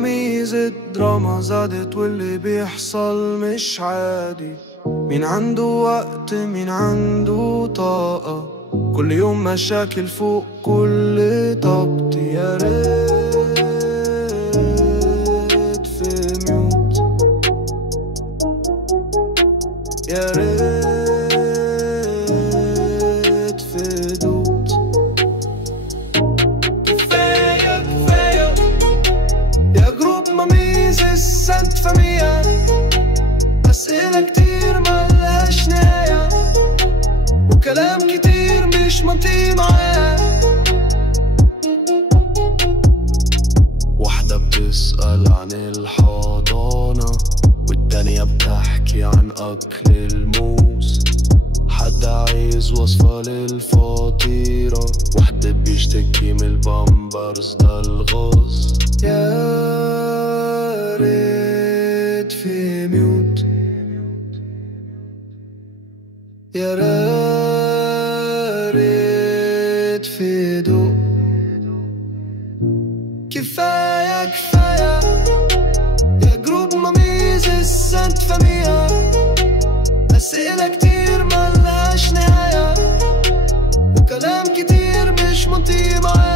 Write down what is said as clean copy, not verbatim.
مميز الدراما زادت واللي بيحصل مش عادي. مين عنده وقت مين عنده طاقة، كل يوم مشاكل فوق كل طاقتي. يا ريت في ميوت، يا ريت في دوت. كفاية كفاية يا جروب مميز السنت فمية، أسئلة كتير ملهاش نهاية وكلام كتير مش منطقي معايا. واحدة بتسأل عن الحضانة والتانية بتحكي عن أكل الموز. حد عايز وصفة للفطيرة، واحدة بيشتكي من البامبرز ده الغاز. يا ريت في ميوت، يا ريت في ضوء. كفاية كفاية يا جروب مميز السنت فمية، أسئلة كتير ملهاش نهاية وكلام كتير مش منطقي معايا.